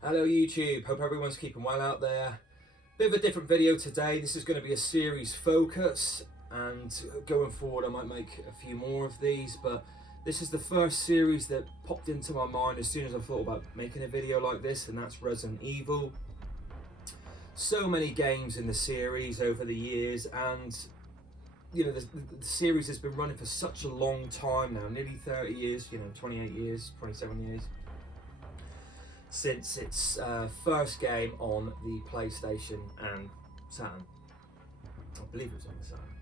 Hello YouTube, hope everyone's keeping well out there. Bit of a different video today. This is going to be a series focus, and going forward I might make a few more of these, but this is the first series that popped into my mind as soon as I thought about making a video like this, and that's Resident Evil. So many games in the series over the years, and you know, the series has been running for such a long time now, nearly 30 years, 28 years, 27 years. Since its first game on the PlayStation and Saturn. I believe it was on the Saturn.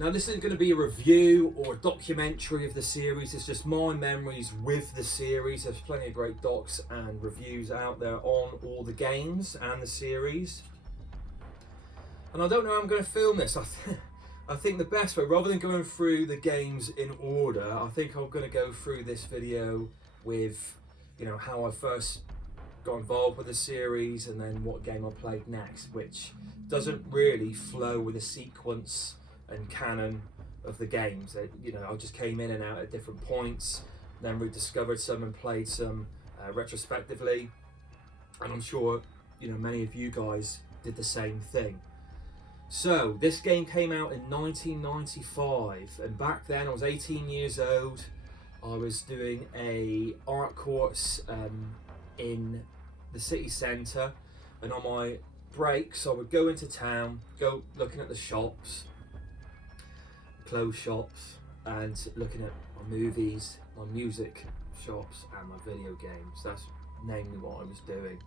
Now this isn't going to be a review or a documentary of the series, it's just my memories with the series. There's plenty of great docs and reviews out there on all the games and the series. And I don't know how I'm going to film this. I think the best way, rather than going through the games in order, I think I'm going to go through this video with how I first got involved with the series and then what game I played next, which doesn't really flow with the sequence and canon of the games. I just came in and out at different points, then rediscovered some and played some retrospectively, and I'm sure many of you guys did the same thing. So this game came out in 1995, and back then I was 18 years old. I was doing a art course in the city centre, and on my breaks I would go into town, go looking at the shops, clothes shops, and looking at my movies, my music shops and my video games. That's namely what I was doing.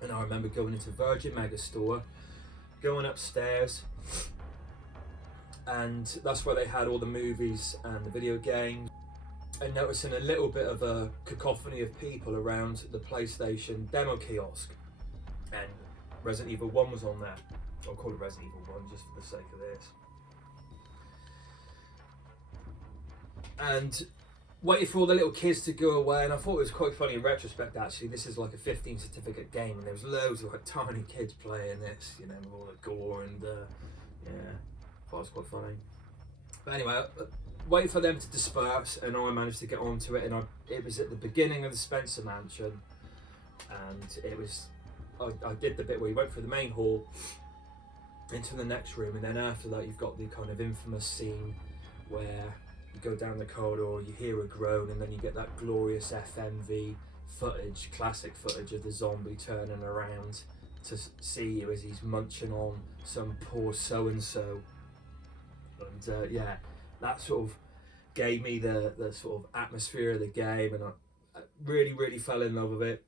And I remember going into Virgin Megastore, going upstairs, and that's where they had all the movies and the video games, and noticing a little bit of a cacophony of people around the PlayStation demo kiosk, and Resident Evil 1 was on there. I'll call it Resident Evil 1 just for the sake of this. And waited for all the little kids to go away, and I thought it was quite funny in retrospect actually. This is like a 15 certificate game, and there was loads of like tiny kids playing this, with all the gore, and yeah, I thought it was quite funny. But anyway, wait for them to disperse, and I managed to get onto it, and it was at the beginning of the Spencer Mansion, and it was I did the bit where you went through the main hall into the next room, and then after that you've got the kind of infamous scene where you go down the corridor, you hear a groan, and then you get that glorious FMV footage, classic footage of the zombie turning around to see you as he's munching on some poor so-and-so. And yeah, that sort of gave me the sort of atmosphere of the game, and I really fell in love with it.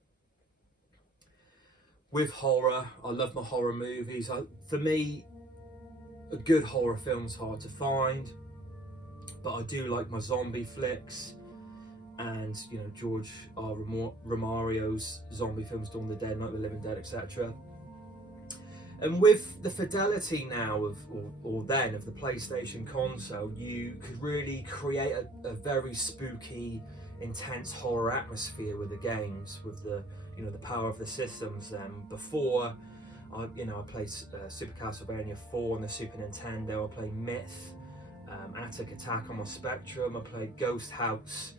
With horror, I love my horror movies. For me, a good horror film's hard to find, but I do like my zombie flicks, and George R. Romero's zombie films, Dawn of the Dead, Night of the Living Dead, etc. And with the fidelity now of the PlayStation console, you could really create a very spooky, intense horror atmosphere with the games, with the the power of the systems. Before, I played Super Castlevania 4 on the Super Nintendo. I played Myth, Attic Attack on my Spectrum. I played Ghost House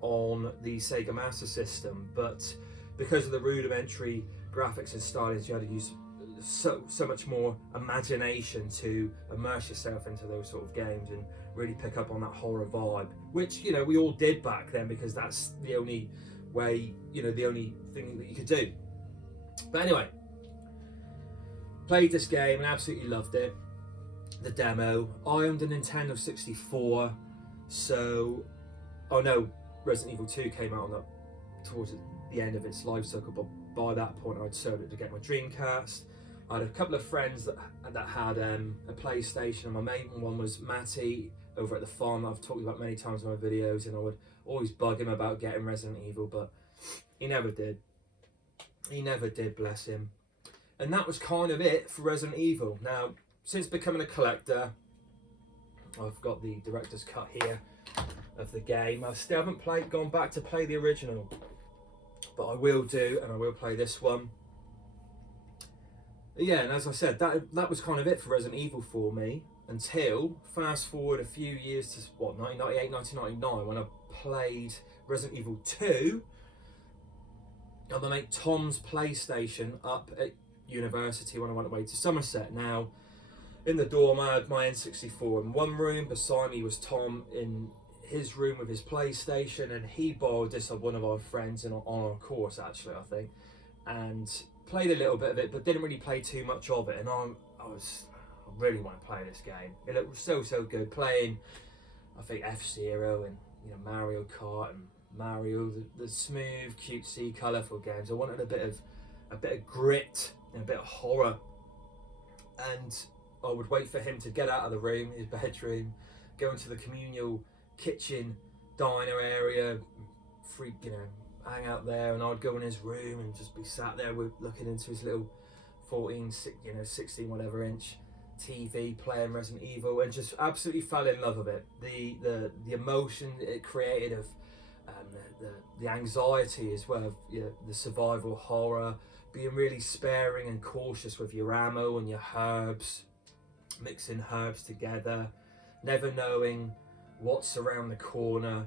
on the Sega Master System, but because of the rudimentary graphics and stylings, you had to use so much more imagination to immerse yourself into those sort of games and really pick up on that horror vibe, which we all did back then, because that's the only way, the only thing that you could do. But anyway, played this game and absolutely loved it. The demo. I owned a Nintendo 64, so Resident Evil 2 came out towards the end of its life cycle, but by that point I'd sold it to get my Dreamcast. I had a couple of friends that had a PlayStation, and my main one was Matty over at the farm that I've talked about many times in my videos, and I would always bug him about getting Resident Evil, but he never did. He never did, bless him. And that was kind of it for Resident Evil. Now, since becoming a collector, I've got the director's cut here of the game. I still haven't gone back to play the original, but I will do, and I will play this one. Yeah, and as I said, that was kind of it for Resident Evil for me, until fast forward a few years to 1998, 1999, when I played Resident Evil 2 on my mate Tom's PlayStation up at university when I went away to Somerset. Now, in the dorm, I had my N64 in one room. Beside me was Tom in his room with his PlayStation, and he borrowed this of one of our friends on our course, actually, I think, and played a little bit of it, but didn't really play too much of it. And I really want to play this game. It looked so good. Playing, I think, F-Zero and Mario Kart and Mario, the smooth, cutesy, colourful games. I wanted a bit of grit and a bit of horror, and I would wait for him to get out of the room, his bedroom, go into the communal kitchen diner area, hang out there, and I'd go in his room and just be sat there looking into his little 16 whatever inch TV, playing Resident Evil, and just absolutely fell in love with it. The emotion it created of the anxiety as well, of the survival horror, being really sparing and cautious with your ammo and your herbs, mixing herbs together, never knowing what's around the corner.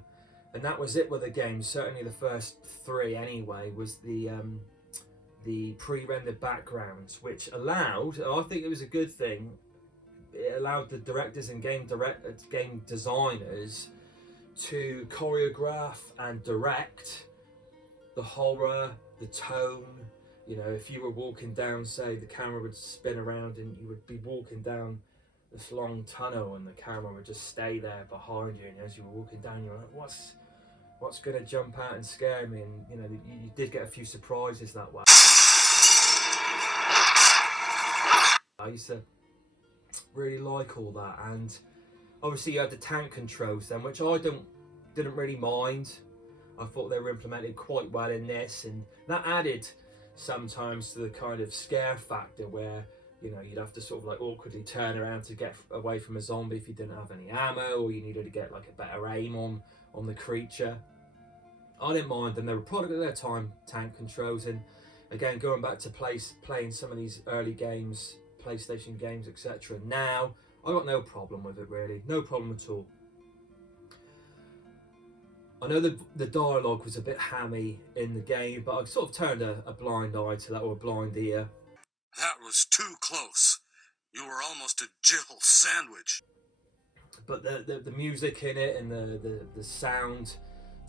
And that was it with the game. Certainly the first 3 anyway, was the pre-rendered backgrounds, which allowed, and I think it was a good thing, it allowed the directors and game designers to choreograph and direct the horror, the tone. If you were walking down, say, the camera would spin around and you would be walking down this long tunnel and the camera would just stay there behind you, and as you were walking down you're like, what's going to jump out and scare me? And you did get a few surprises that way. I used to really like all that, and obviously you had the tank controls then, which I didn't really mind. I thought they were implemented quite well in this, and that added sometimes to the kind of scare factor where you'd have to sort of like awkwardly turn around to get away from a zombie if you didn't have any ammo, or you needed to get like a better aim on the creature. I didn't mind them. They were product of their time, tank controls. And again, going back to playing some of these early games, PlayStation games, etc. Now, I got no problem with it, really. No problem at all. I know the dialogue was a bit hammy in the game, but I sort of turned a blind eye to that, or a blind ear. That was too close. You were almost a Jill sandwich. But the music in it and the sound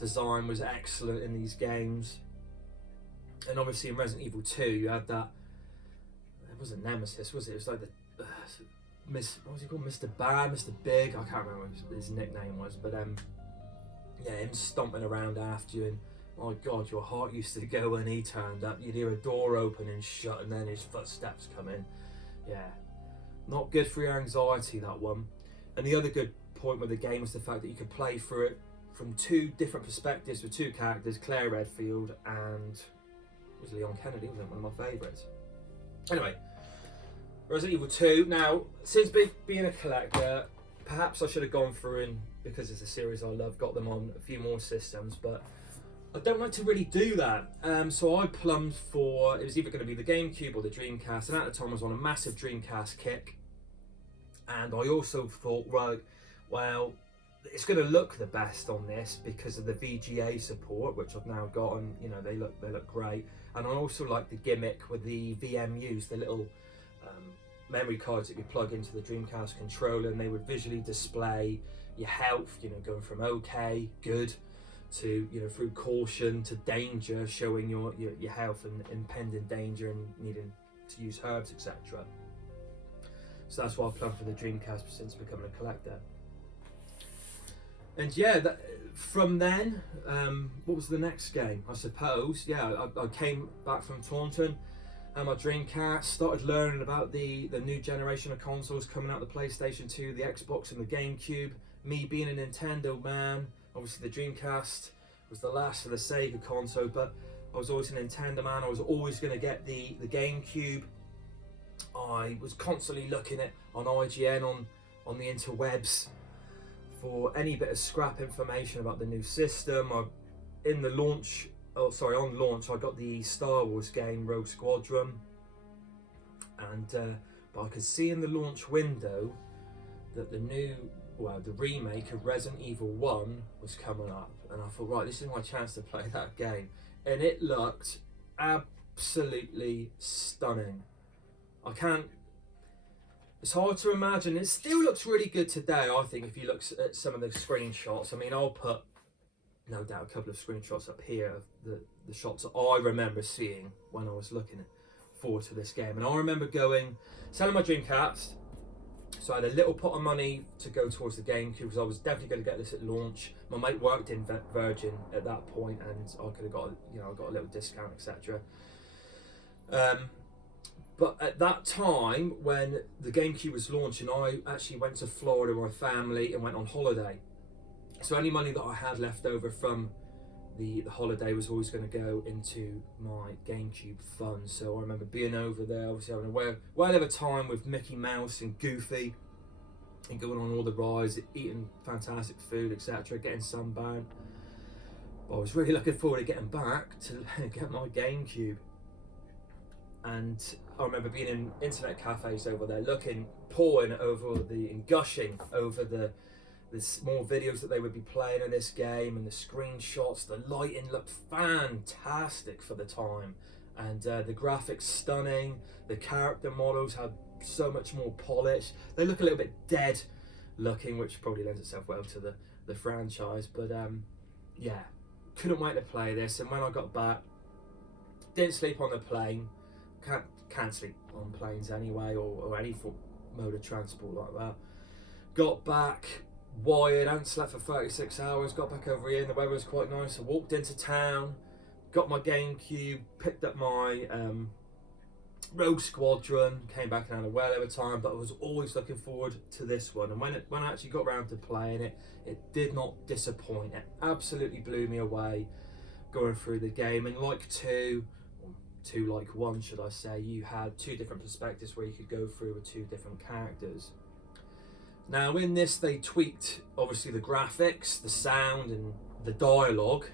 design was excellent in these games. And obviously in Resident Evil 2 you had that, it wasn't Nemesis, was it? It was like what was he called? Mr. Bad, Mr. Big, I can't remember what his nickname was, but him stomping around after you, and my God, your heart used to go when he turned up. You'd hear a door open and shut, and then his footsteps come in. Yeah, not good for your anxiety, that one. And the other good point with the game was the fact that you could play through it from 2 different perspectives with 2 characters, Claire Redfield and was Leon Kennedy, wasn't it? One of my favourites. Anyway, Resident Evil 2. Now, since being a collector, perhaps I should have gone through and, because it's a series I love, got them on a few more systems, but I don't like to really do that. So I plumbed for, it was either going to be the GameCube or the Dreamcast, and at the time I was on a massive Dreamcast kick. And I also thought, right, well, it's going to look the best on this because of the VGA support, which I've now got, and they look great. And I also like the gimmick with the VMUs, the little memory cards that you plug into the Dreamcast controller, and they would visually display your health, going from okay, good, to through caution to danger, showing your health and impending danger and needing to use herbs, etc. So that's why I plumbed for the Dreamcast since becoming a collector. And yeah, from then, what was the next game? I suppose, yeah, I came back from Taunton and my Dreamcast, started learning about the new generation of consoles coming out, the PlayStation 2, the Xbox and the GameCube. Me being a Nintendo man, obviously the Dreamcast was the last of the Sega console, but I was always a Nintendo man. I was always going to get the GameCube. I was constantly looking at on IGN, on the interwebs, for any bit of scrap information about the new system. On launch I got the Star Wars game Rogue Squadron, and but I could see in the launch window that the remake of Resident Evil 1 was coming up, and I thought, right, this is my chance to play that game. And it looked absolutely stunning. It's hard to imagine. It still looks really good today, I think, if you look at some of the screenshots. I mean, I'll put, no doubt, a couple of screenshots up here of the shots that I remember seeing when I was looking forward to this game. And I remember selling my Dreamcast, so I had a little pot of money to go towards the GameCube because I was definitely going to get this at launch. My mate worked in Virgin at that point, and I could have got, I got a little discount, etc. But at that time, when the GameCube was launching, I actually went to Florida with my family and went on holiday. So any money that I had left over from the holiday was always going to go into my GameCube fund. So I remember being over there, obviously having a well of a time with Mickey Mouse and Goofy, and going on all the rides, eating fantastic food, etc., getting sunburned. But I was really looking forward to getting back to get my GameCube. And I remember being in internet cafes over there, poring over and gushing over the small videos that they would be playing in this game, and the screenshots. The lighting looked fantastic for the time, and the graphics stunning. The character models had so much more polish. They look a little bit dead looking, which probably lends itself well to the franchise. But yeah, couldn't wait to play this. And when I got back, didn't sleep on the plane. Can't sleep on planes anyway, or any mode of transport like that. Got back wired, hadn't slept for 36 hours, got back over here, and the weather was quite nice. I walked into town, got my GameCube, picked up my Rogue Squadron, came back and had a well over time, but I was always looking forward to this one. And when I actually got around to playing it, it did not disappoint. It absolutely blew me away going through the game. And like two like one, should I say, you had two different perspectives where you could go through with two different characters. Now in this, they tweaked obviously the graphics, the sound, and the dialogue,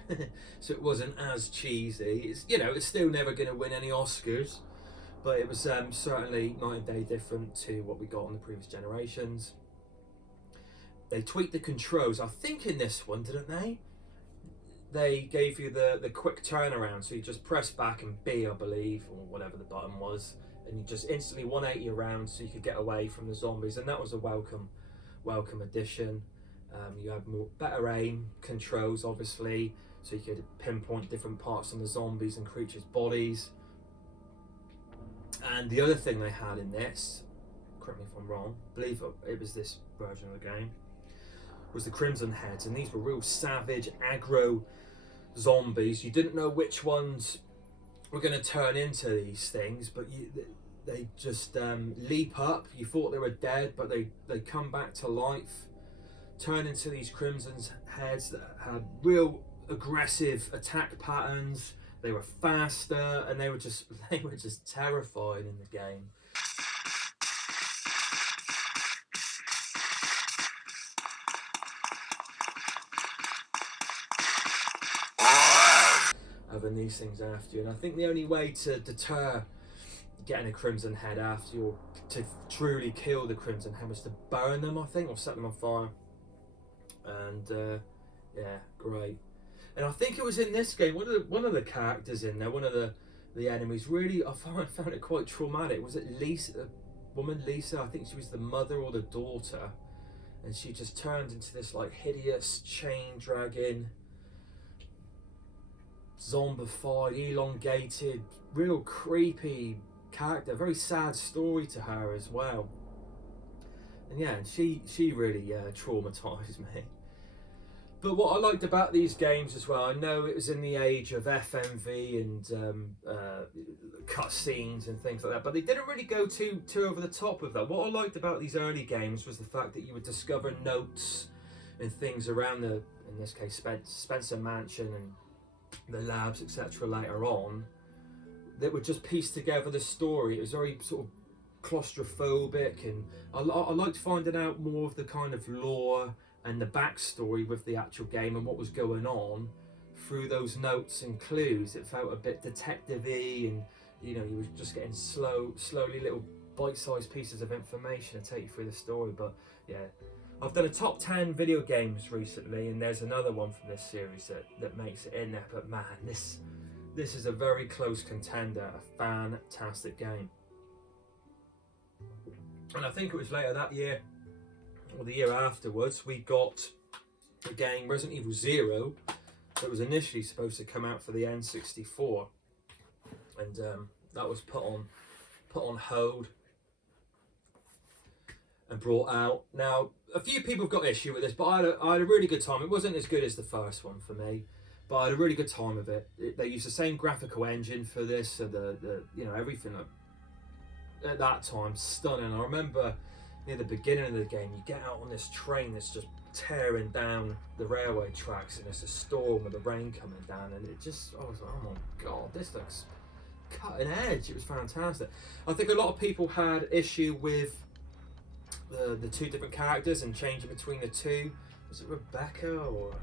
so it wasn't as cheesy. It's still never going to win any Oscars, but it was certainly night and day different to what we got on the previous generations. They tweaked the controls, I think, in this one, didn't they? They gave you the quick turnaround, so you just press back and B, I believe, or whatever the button was, and you just instantly 180 around so you could get away from the zombies, and that was a welcome addition. You had better aim controls, obviously, so you could pinpoint different parts on the zombies and creatures' bodies. And the other thing they had in this, correct me if I'm wrong, I believe it was this version of the game, was the Crimson Heads, and these were real savage, aggro zombies. You didn't know which ones were going to turn into these things, but they just leap up. You thought they were dead, but they come back to life, turn into these Crimson Heads that had real aggressive attack patterns. They were faster, and they were just terrifying in the game. Having these things after you, and I think the only way to deter getting a Crimson Head after you, or to truly kill the Crimson Head, was to burn them, I think, or set them on fire. And yeah, great. And I think it was in this game, one of the characters in there, one of the enemies, really, I found it quite traumatic. Was it Lisa, the woman Lisa? I think she was the mother or the daughter, and she just turned into this like hideous chain dragging, zombified, elongated, real creepy character. Very sad story to her as well. And yeah, she really traumatized me. But what I liked about these games as well, I know it was in the age of FMV and cutscenes and things like that, but they didn't really go too over the top with that. What I liked about these early games was the fact that you would discover notes and things around in this case, Spencer Mansion and the labs, etc. later on, that would just piece together the story. It was very sort of claustrophobic, and I liked finding out more of the kind of lore and the backstory with the actual game and what was going on through those notes and clues. It felt a bit detective-y, and you were just getting slowly little bite-sized pieces of information to take you through the story. But yeah, I've done a top 10 video games recently, and there's another one from this series that makes it in there. But man, this this is a very close contender, a fantastic game. And I think it was later that year, or the year afterwards, we got a game, Resident Evil Zero, that was initially supposed to come out for the N64, and that was put on hold and brought out. Now, a few people have got issue with this, but I had a really good time. It wasn't as good as the first one for me, but I had a really good time with it. They used the same graphical engine for this, so the everything at that time stunning. I remember near the beginning of the game, you get out on this train that's just tearing down the railway tracks, and it's a storm with the rain coming down, and it just, I was like, oh my god, this looks cutting edge. It was fantastic. I think a lot of people had issue with the two different characters and changing between the two. Was it Rebecca, or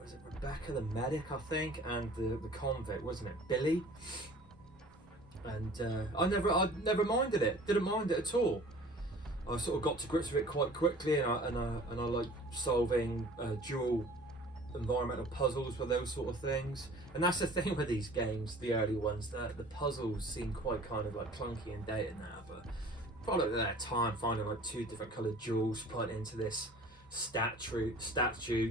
was it Rebecca the medic, I think, and the convict, wasn't it, Billy? And I never minded it. Didn't mind it at all. I sort of got to grips with it quite quickly, and I like solving dual environmental puzzles with those sort of things. And that's the thing with these games, the early ones, that the puzzles seem quite kind of like clunky and dated now, but product of that time, finding like two different coloured jewels, putting into this statue,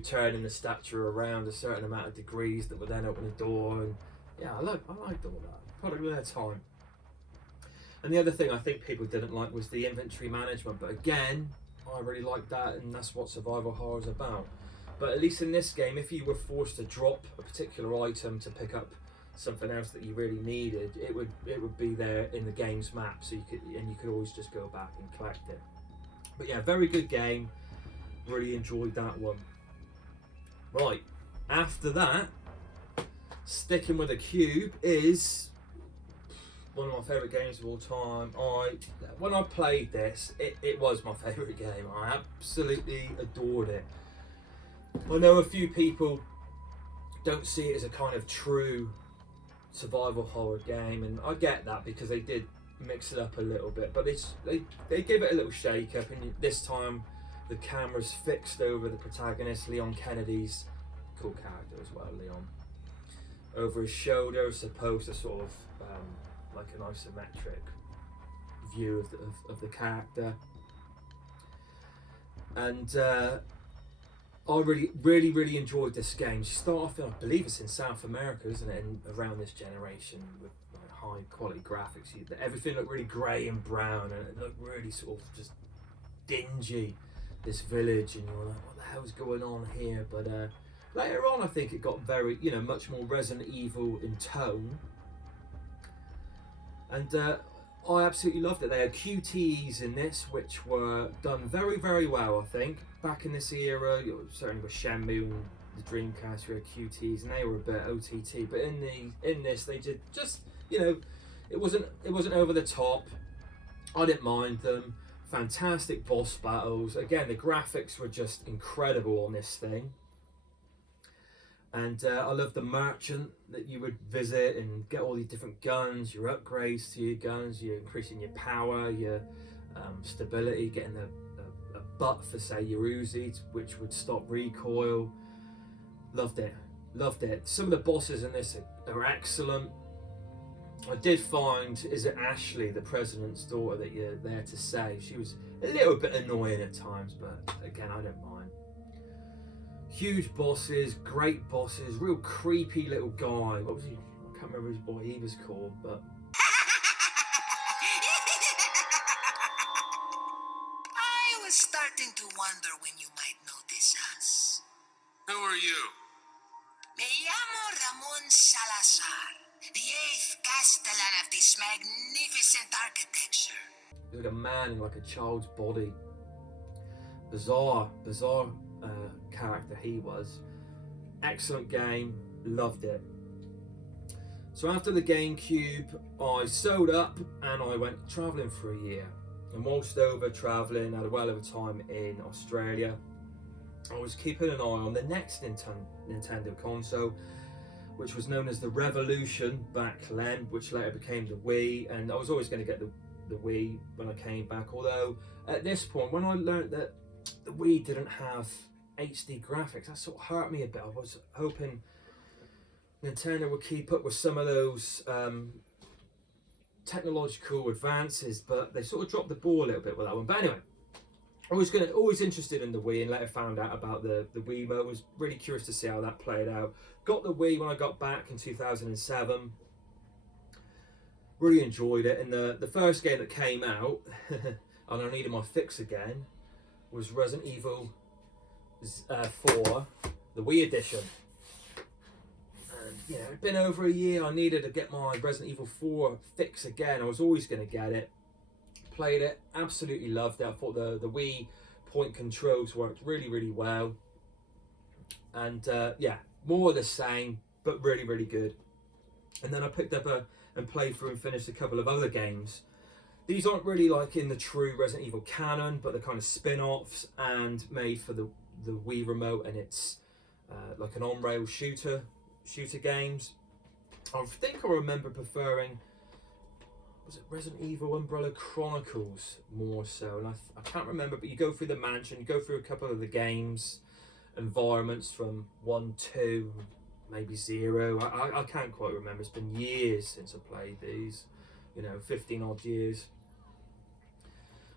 turning the statue around a certain amount of degrees that would then open a door, and yeah, I liked all that. Product of their time. And the other thing I think people didn't like was the inventory management, but again, I really liked that, and that's what survival horror is about. But at least in this game, if you were forced to drop a particular item to pick up something else that you really needed, it would be there in the game's map, so you could always just go back and collect it. But yeah, very good game. Really enjoyed that one. Right, after that, sticking with a cube is one of my favourite games of all time. When I played this, it was my favourite game. I absolutely adored it. I know a few people don't see it as a kind of true survival horror game, and I get that because they did mix it up a little bit, but they give it a little shake up, and this time the camera's fixed over the protagonist, Leon Kennedy's cool character as well, Leon. Over his shoulder, supposed to sort of like an isometric view of the character. And I really enjoyed this game. You start off, I believe it's in South America, isn't it? And around this generation with like high quality graphics, everything looked really grey and brown, and it looked really sort of just dingy. This village, and you're like, what the hell's going on here? But later on, I think it got very, much more Resident Evil in tone. And I absolutely loved it. They had QTEs in this, which were done very, very well, I think. Back in this era, certainly with Shenmue and the Dreamcast, we had QTEs, and they were a bit OTT. But in this, they did just, it wasn't over the top. I didn't mind them. Fantastic boss battles. Again, the graphics were just incredible on this thing. And I love the merchant that you would visit and get all these different guns, your upgrades to your guns, you're increasing your power, your stability, getting a butt for, say, your Uzi, which would stop recoil. Loved it. Some of the bosses in this are excellent. I did find, is it Ashley, the president's daughter, that you're there to save? She was a little bit annoying at times, but again, I don't mind. Huge bosses, great bosses, real creepy little guy. What was he? I can't remember what he was called, but I was starting to wonder when you might notice us. Who are you? Me llamo Ramon Salazar, the 8th Castellan of this magnificent architecture. like a man in like a child's body. Bizarre character he was. Excellent game, loved it. So after the GameCube, I sewed up and I went travelling for a year. And whilst over travelling, I had a well over time in Australia. I was keeping an eye on the next Nintendo console, which was known as the Revolution back then, which later became the Wii, and I was always going to get the Wii when I came back, although at this point, when I learned that the Wii didn't have HD graphics, that sort of hurt me a bit. I was hoping Nintendo would keep up with some of those technological advances, but they sort of dropped the ball a little bit with that one. But anyway, always interested in the Wii, and later found out about the Wiimote. Was really curious to see how that played out. Got the Wii when I got back in 2007. Really enjoyed it. And the first game that came out, and I needed my fix again, was Resident Evil 4, the Wii edition. And yeah, it'd been over a year. I needed to get my Resident Evil 4 fix again. I was always going to get it. Played it, absolutely loved it. I thought the Wii point controls worked really, really well. And yeah, more of the same, but really, really good. And then I picked up and played through and finished a couple of other games. These aren't really like in the true Resident Evil canon, but they're kind of spin-offs and made for the Wii remote, and it's like an on-rail shooter games. I think I remember preferring, was it Resident Evil Umbrella Chronicles more so, and I can't remember, but you go through the mansion, you go through a couple of the games, environments from 1, 2, maybe 0, I can't quite remember. It's been years since I played these, 15 odd years,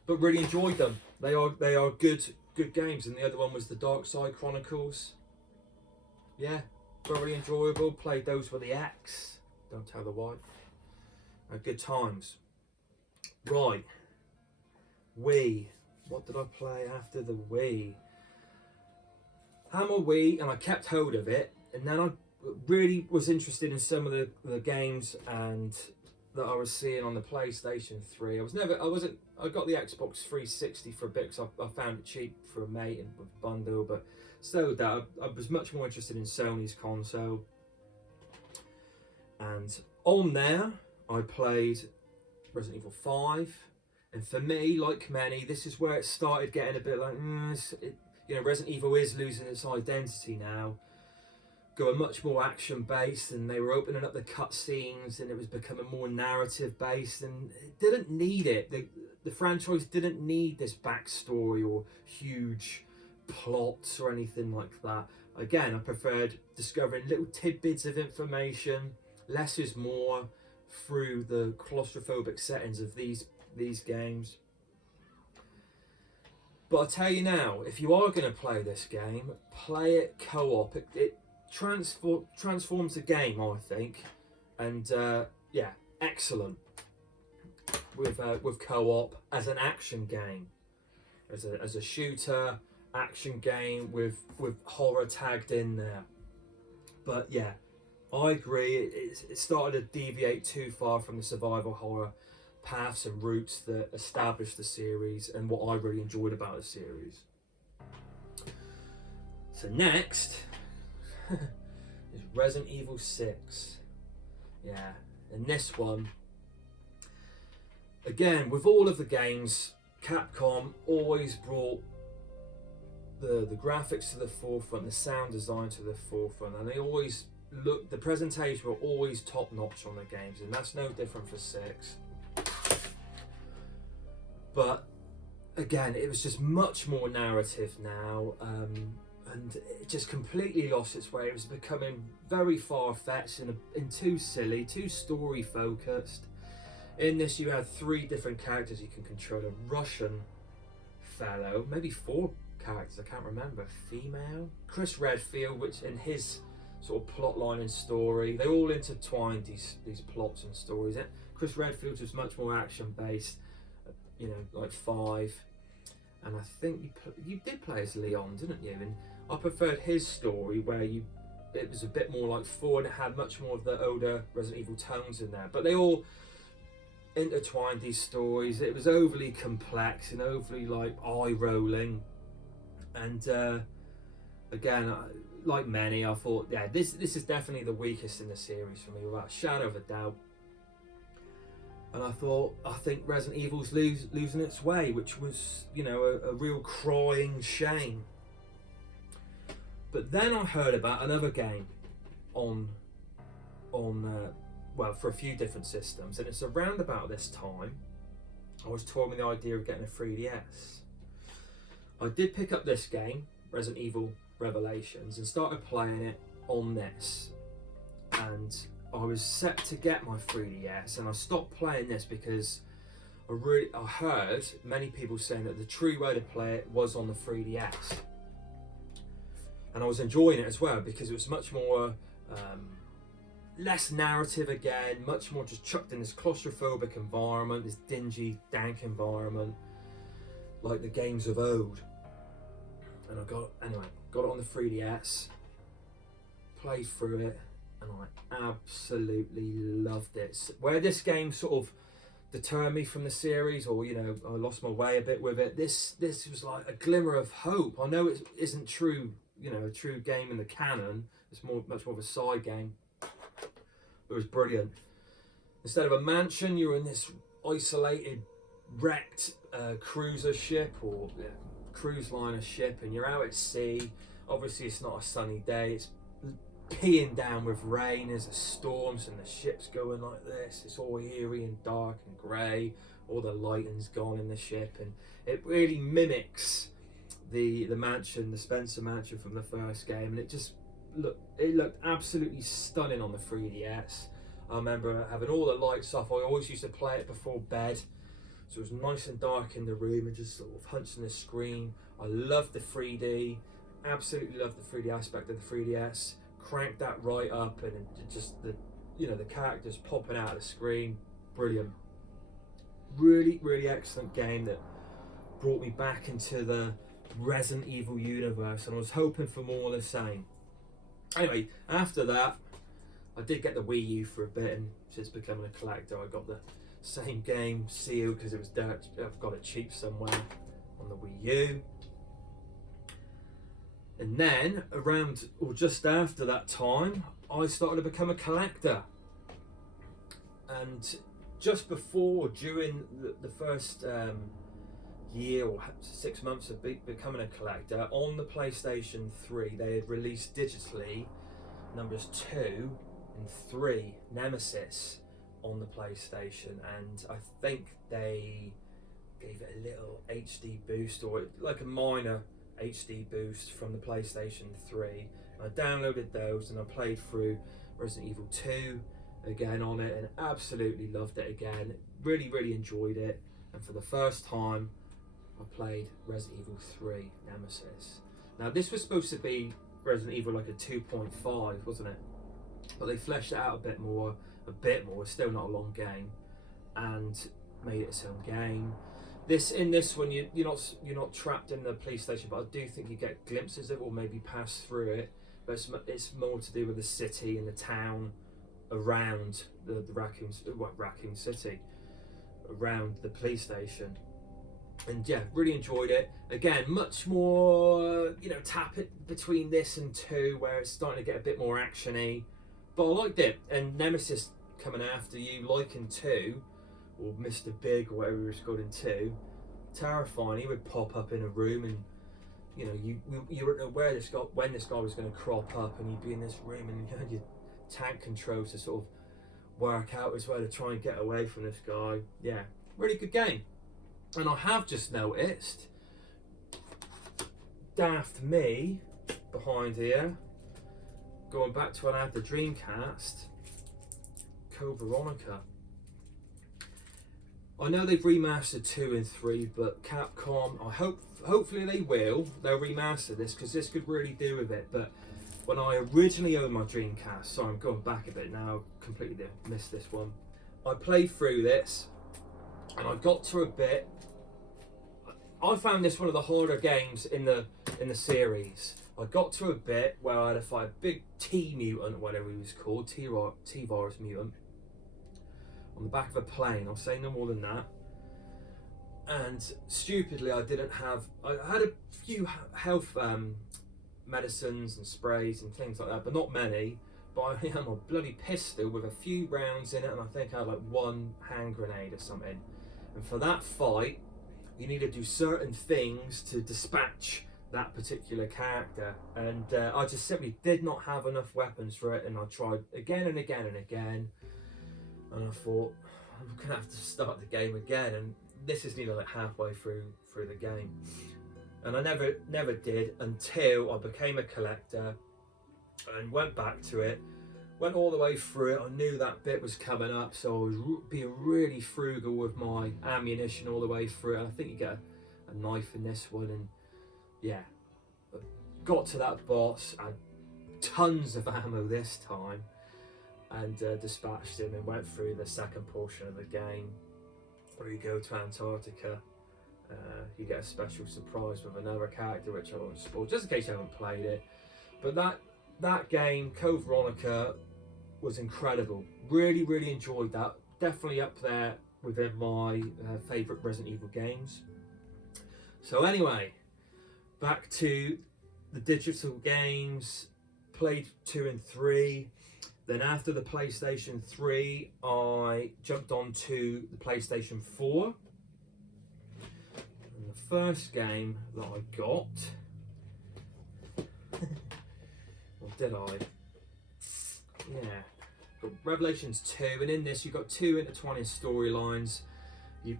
but really enjoyed them. They are good games. And the other one was the Dark Side Chronicles. Yeah, very enjoyable. Played those with the X, don't tell the wife. Had good times. Right, Wii. What did I play after the Wii? Had my Wii, and I kept hold of it, and then I really was interested in some of the games and that I was seeing on the PlayStation 3. I got the Xbox 360 for a bit because I found it cheap for a mate and with a bundle, but still that I was much more interested in Sony's console. And on there I played Resident Evil 5, and for me, like many, this is where it started getting a bit like, Resident Evil is losing its identity now, going much more action based, and they were opening up the cutscenes, and it was becoming more narrative based, and it didn't need it. The franchise didn't need this backstory or huge plots or anything like that. Again, I preferred discovering little tidbits of information. Less is more through the claustrophobic settings of these games. But I'll tell you now, if you are going to play this game, play it co-op. It transforms the game, I think, and yeah, excellent with co-op as an action game, as a shooter action game with horror tagged in there. But yeah, I agree. It started to deviate too far from the survival horror paths and routes that established the series and what I really enjoyed about the series. So next is Resident Evil 6. Yeah, and this one, again, with all of the games, Capcom always brought the graphics to the forefront, the sound design to the forefront, and they always the presentation were always top notch on the games, and that's no different for 6. But again, it was just much more narrative now, and it just completely lost its way. It was becoming very far-fetched and too silly, too story-focused. In this, you had 3 different characters you can control. A Russian fellow, maybe 4 characters, I can't remember. Female? Chris Redfield, which in his sort of plot line and story, they all intertwined these plots and stories. Chris Redfield was much more action-based, like 5. And I think you did play as Leon, didn't you? And I preferred his story where it was a bit more like 4, and it had much more of the older Resident Evil tones in there. But they all intertwined these stories. It was overly complex and overly like eye-rolling. And again, like many, I thought, yeah, this is definitely the weakest in the series for me, without a shadow of a doubt. And I think Resident Evil's losing its way, which was, a real crying shame. But then I heard about another game on for a few different systems, and it's around about this time I was toying with the idea of getting a 3DS. I did pick up this game, Resident Evil Revelations, and started playing it on this. and I was set to get my 3DS, and I stopped playing this because I heard many people saying that the true way to play it was on the 3DS, and I was enjoying it as well because it was much more less narrative again, much more just chucked in this claustrophobic environment, this dingy, dank environment, like the games of old. And I got it on the 3DS, played through it, and I absolutely loved it. Where this game sort of deterred me from the series, or I lost my way a bit with it, this was like a glimmer of hope. I know it isn't true, a true game in the canon. It's much more of a side game. It was brilliant. Instead of a mansion, you're in this isolated, wrecked cruiser ship or cruise liner ship, and you're out at sea. Obviously, it's not a sunny day. It's peeing down with rain. There's storms, and the ship's going like this. It's all eerie and dark and grey. All the lighting's gone in the ship, and it really mimics the mansion, the Spencer Mansion from the first game, and it looked absolutely stunning on the 3DS. I remember having all the lights off. I always used to play it before bed, so it was nice and dark in the room and just sort of hunched on the screen. I loved the 3D, absolutely loved the 3D aspect of the 3DS. Cranked that right up, and just the characters popping out of the screen, brilliant. Really, really excellent game that brought me back into the Resident Evil universe, and I was hoping for more of the same. Anyway, after that, I did get the Wii U for a bit, and since becoming a collector, I got the same game sealed because it was dirt. I've got it cheap somewhere on the Wii U. And then around or just after that time, I started to become a collector. And just before or during the first year or 6 months of becoming a collector, on the PlayStation 3, they had released digitally numbers 2 and 3 Nemesis on the PlayStation, and I think they gave it a little HD boost, or like a minor HD boost from the PlayStation 3. I downloaded those and I played through Resident Evil 2 again on it, and absolutely loved it again. Really, really enjoyed it. And for the first time, I played Resident Evil 3 Nemesis. Now, this was supposed to be Resident Evil like a 2.5, wasn't it? But they fleshed it out a bit more. It's still not a long game, and made it its own game. In this one, you're not trapped in the police station, but I do think you get glimpses of it, or maybe pass through it. But it's more to do with the city and the town around the Raccoon City, around the police station. And yeah, really enjoyed it. Again, much more tap it between this and 2, where it's starting to get a bit more actiony. But I liked it. And Nemesis coming after you, like in 2. Or Mr. Big, or whatever he was called in 2, terrifying. He would pop up in a room, and you wouldn't know when this guy was going to crop up, and you'd be in this room, and you had your tank controls to sort of work out his way to try and get away from this guy. Yeah, really good game. And I have just noticed daft me behind here, going back to when I had the Dreamcast, Code Veronica. I know they've remastered 2 and 3, but Capcom, hopefully they'll remaster this, because this could really do with it. But when I originally owned my Dreamcast, so I'm going back a bit now, completely missed this one. I played through this, and I got to a bit. I found this one of the harder games in the series. I got to a bit where I had to fight a big T-mutant, or whatever he was called, T-virus mutant, on the back of a plane. I'll say no more than that. And stupidly, I had a few health medicines and sprays and things like that, but not many. But I had my bloody pistol with a few rounds in it, and I think I had like 1 hand grenade or something. And for that fight, you need to do certain things to dispatch that particular character, and I just simply did not have enough weapons for it, and I tried again and again and again. And I thought, I'm gonna have to start the game again, and this is nearly like halfway through the game. And I never did until I became a collector and went back to it Went all the way through it. I knew that bit was coming up, so I was being really frugal with my ammunition all the way through it. I think you get a knife in this one, and yeah, got to that boss, and tons of ammo this time, and dispatched him and went through the second portion of the game where you go to Antarctica. You get a special surprise with another character, which I won't spoil, just in case you haven't played it. But that game, Code Veronica, was incredible. Really enjoyed that. Definitely up there within my favourite Resident Evil games. So anyway, back to the digital games. Played 2 and 3. Then after the PlayStation 3, I jumped onto the PlayStation 4. And the first game that I got, or did I? Yeah, got Revelations 2, and in this you've got 2 intertwining storylines.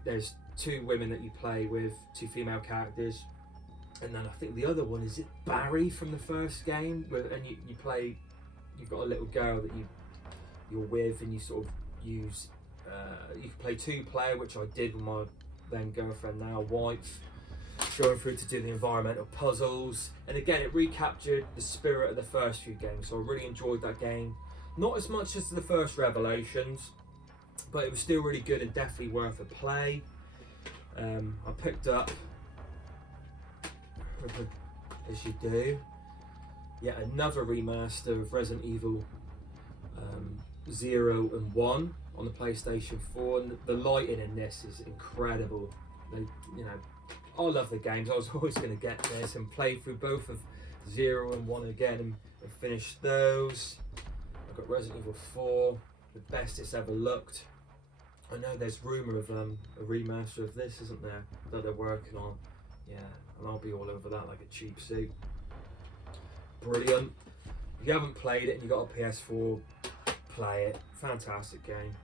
There's 2 women that you play with, 2 female characters, and then I think the other one is it Barry from the first game, and you play. You've got a little girl that you're with, and you sort of use. You can play 2-player, which I did with my then girlfriend, now wife, going through to do the environmental puzzles. And again, it recaptured the spirit of the first few games, so I really enjoyed that game. Not as much as the first Revelations, but it was still really good and definitely worth a play. I picked up, as you do, yet another remaster of Resident Evil 0 and 1 on the PlayStation 4, and the lighting in this is incredible. I love the games. I was always going to get this and play through both of 0 and 1 again and finish those. I've got Resident Evil 4, the best it's ever looked. I know there's rumour of a remaster of this, isn't there, that they're working on. Yeah, and I'll be all over that like a cheap suit. Brilliant. If you haven't played it and you've got a PS4, play it. Fantastic game.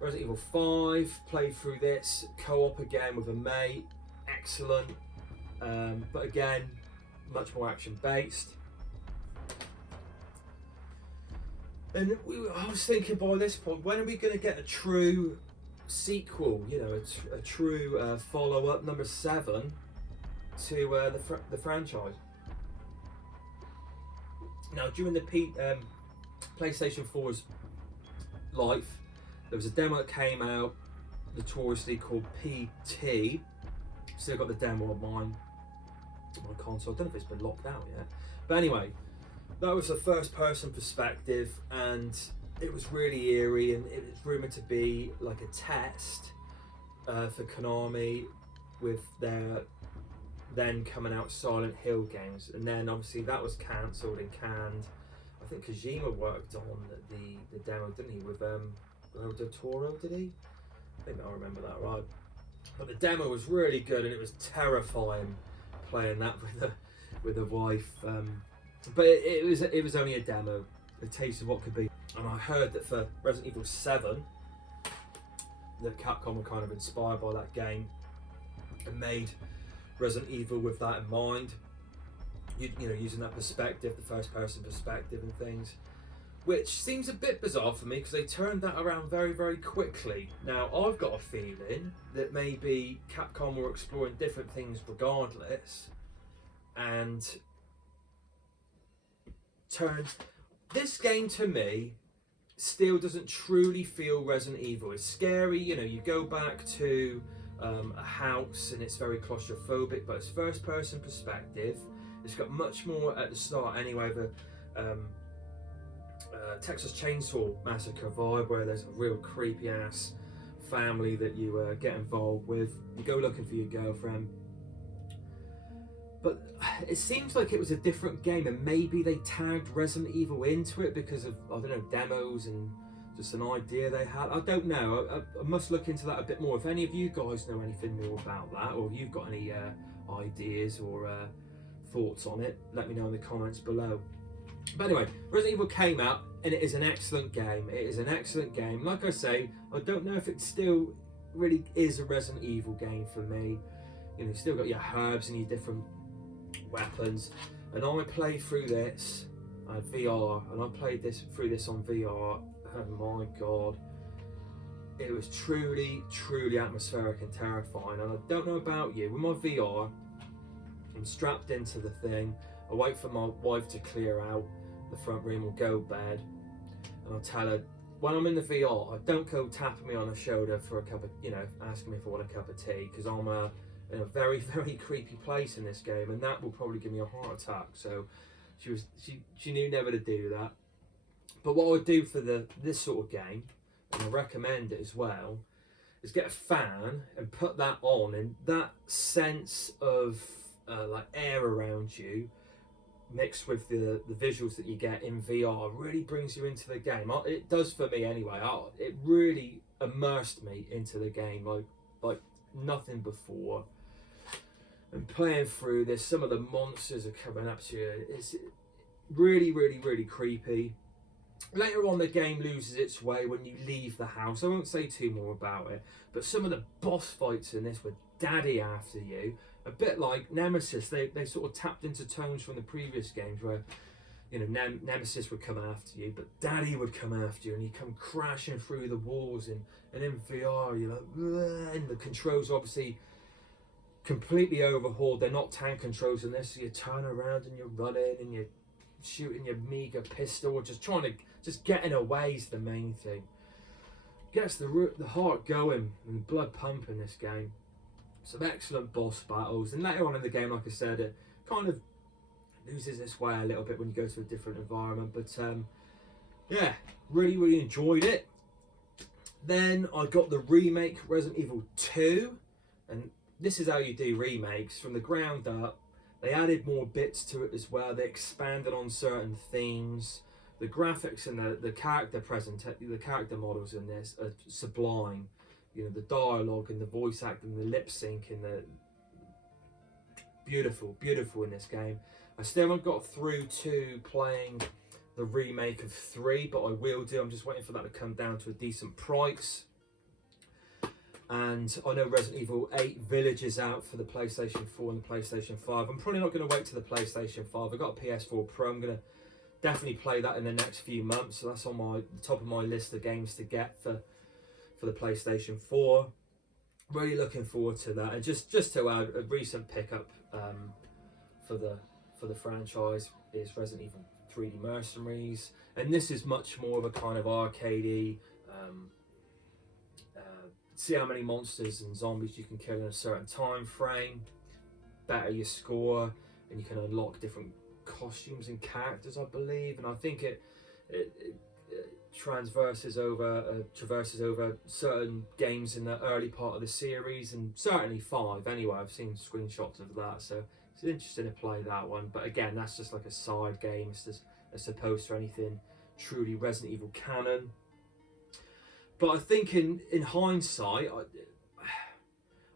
Resident Evil 5, played through this, co-op again with a mate. Excellent. But again, much more action based. And I was thinking by this point, when are we going to get a true sequel? A true follow-up, number 7 to the franchise. Now, during the PlayStation 4's life, there was a demo that came out notoriously called PT. Still got the demo on my console. I don't know if it's been locked out yet. But anyway, that was a first-person perspective, and it was really eerie, and it was rumoured to be like a test for Konami with their then coming out Silent Hill games. And then obviously that was cancelled and canned. I think Kojima worked on the demo, didn't he, with Guillermo del Toro, did he? I think I remember that right. But the demo was really good, and it was terrifying playing that with a wife. But it was only a demo, a taste of what could be. And I heard that for Resident Evil 7, that Capcom were kind of inspired by that game and made Resident Evil with that in mind. Using that perspective, the first-person perspective and things, which seems a bit bizarre for me because they turned that around very quickly. Now, I've got a feeling that maybe Capcom were exploring different things regardless, and turned this game, to me, still doesn't truly feel Resident Evil. It's scary, you go back to a house and it's very claustrophobic, but it's first-person perspective. It's got much more at the start anyway, the Texas Chainsaw Massacre vibe, where there's a real creepy ass family that you get involved with. You go looking for your girlfriend, but it seems like it was a different game, and maybe they tagged Resident Evil into it because of, I don't know, demos and just an idea they had. I don't know. I must look into that a bit more. If any of you guys know anything more about that, or if you've got any ideas or thoughts on it, let me know in the comments below. But anyway, Resident Evil came out, and it is an excellent game. It is an excellent game. Like I say, I don't know if it still really is a Resident Evil game for me. You still got your herbs and your different weapons. And I played through this I had VR, and I played through this on VR, and my god, it was truly, truly atmospheric and terrifying. And I don't know about you, with my VR, I'm strapped into the thing, I wait for my wife to clear out the front room or go bed, and I tell her, when I'm in the VR, don't go tapping me on the shoulder for a cup of, asking me if I want a cup of tea, because I'm in a very, very creepy place in this game, and that will probably give me a heart attack. So she knew never to do that. But what I would do for this sort of game, and I recommend it as well, is get a fan and put that on, and that sense of like air around you mixed with the visuals that you get in VR really brings you into the game. It does for me anyway. It really immersed me into the game like nothing before. And playing through this, some of the monsters are coming up to you. It's really, really, really creepy. Later on, the game loses its way when you leave the house. I won't say too more about it, but some of the boss fights in this with Daddy after you, a bit like Nemesis. They sort of tapped into tones from the previous games where, Nemesis would come after you, but Daddy would come after you, and you come crashing through the walls. And in VR, you're like, and the controls obviously completely overhauled. They're not tank controls in this, so you turn around and you're running and you're shooting your meager pistol, just trying to getting away is the main thing. Gets the heart going and blood pumping this game. Some excellent boss battles, and later on in the game, like I said, it kind of loses its way a little bit when you go to a different environment. But yeah, really, really enjoyed it. Then I got the remake Resident Evil 2, and this is how you do remakes from the ground up. They added more bits to it as well. They expanded on certain themes. The graphics and the character models in this are sublime. The dialogue and the voice acting, the lip sync, and the beautiful in this game. I still haven't got through to playing the remake of 3, but I will do. I'm just waiting for that to come down to a decent price. And I know Resident Evil 8 Village is out for the PlayStation 4 and the PlayStation 5. I'm probably not going to wait to the PlayStation 5. I've got a PS4 Pro. I'm going to definitely play that in the next few months. So that's on the top of my list of games to get for the PlayStation 4. Really looking forward to that. And just to add, a recent pickup for the franchise is Resident Evil 3D Mercenaries. And this is much more of a kind of arcadey, see how many monsters and zombies you can kill in a certain time frame, better your score, and you can unlock different costumes and characters, I believe. And I think it traverses over certain games in the early part of the series, and certainly 5 anyway. I've seen screenshots of that, so it's interesting to play that one. But again, that's just like a side game. It's just as opposed to anything truly Resident Evil canon. But I think in hindsight,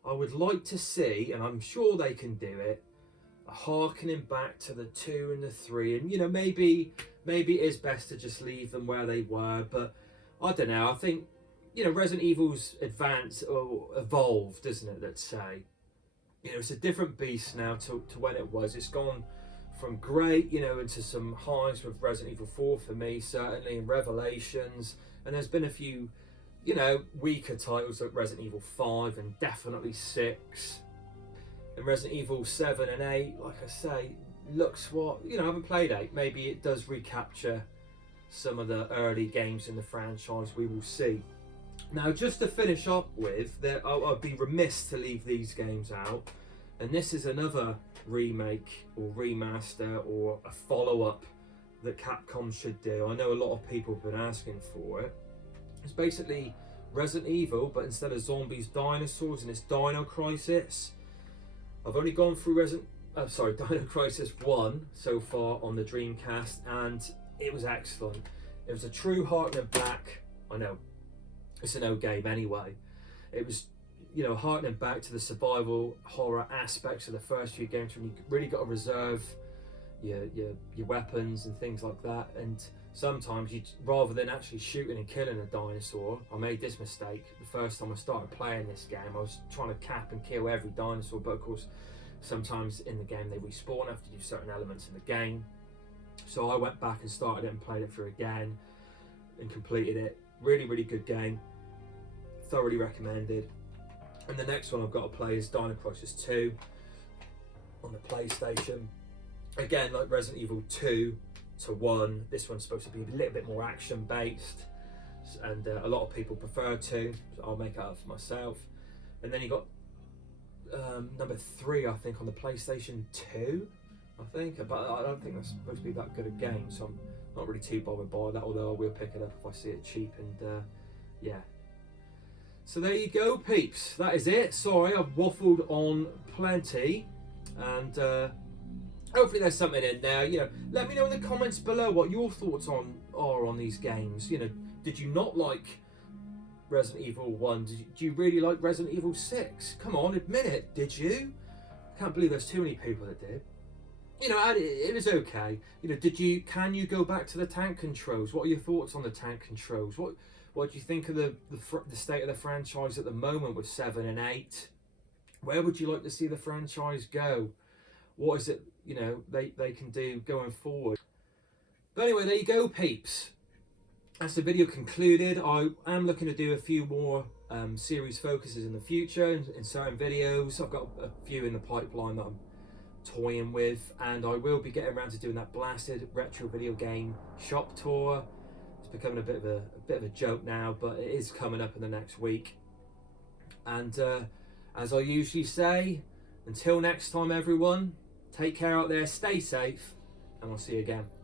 I would like to see, and I'm sure they can do it, a harkening back to the 2 and the 3. And maybe it is best to just leave them where they were. But I don't know. I think Resident Evil's advanced or evolved, isn't it? Let's say it's a different beast now to when it was. It's gone from great into some highs with Resident Evil 4 for me, certainly, and Revelations. And there's been a few weaker titles like Resident Evil 5 and definitely 6. And Resident Evil 7 and 8, like I say, looks what, I haven't played 8. Maybe it does recapture some of the early games in the franchise. We will see. Now, just to finish up with, I'd be remiss to leave these games out. And this is another remake or remaster or a follow-up that Capcom should do. I know a lot of people have been asking for it. It's basically Resident Evil, but instead of zombies, dinosaurs, and it's Dino Crisis. I've only gone through Dino Crisis 1 so far on the Dreamcast, and it was excellent. It was a true Heartening back. I know it's an old game anyway. It was, heartening back to the survival horror aspects of the first few games, when you really got to reserve your weapons and things like that. And sometimes rather than actually shooting and killing a dinosaur, I made this mistake the first time I started playing this game. I was trying to cap and kill every dinosaur, but of course sometimes in the game they respawn after you do certain elements in the game. So I went back and started it and played it through again and completed it. Really, really good game. Thoroughly recommended. And the next one I've got to play is Dino Crisis 2 on the PlayStation. Again, like Resident Evil 2 to 1, this one's supposed to be a little bit more action based, and a lot of people prefer to, so I'll make it up for myself. And then you got number 3, I think, on the PlayStation 2, I think, but I don't think that's supposed to be that good a game, so I'm not really too bothered by that, although I will pick it up if I see it cheap. And yeah, so there you go, peeps, that is it. Sorry, I've waffled on plenty, and hopefully there's something in there. You know, let me know in the comments below what your thoughts are on these games. You know, did you not like Resident Evil 1? Do you really like Resident Evil 6? Come on, admit it, did you? I can't believe there's too many people that did. You know, it was okay. You know, can you go back to the tank controls? What are your thoughts on the tank controls? What do you think of the state of the franchise at the moment with 7 and 8? Where would you like to see the franchise go? What is it, you know, they can do going forward? But anyway, there you go, peeps. That's the video concluded. I am looking to do a few more series focuses in the future in certain videos. I've got a few in the pipeline that I'm toying with, and I will be getting around to doing that Blasted retro video game shop tour. It's becoming a bit of a joke now, but it is coming up in the next week. And as I usually say, until next time, everyone, take care out there, stay safe, and I'll see you again.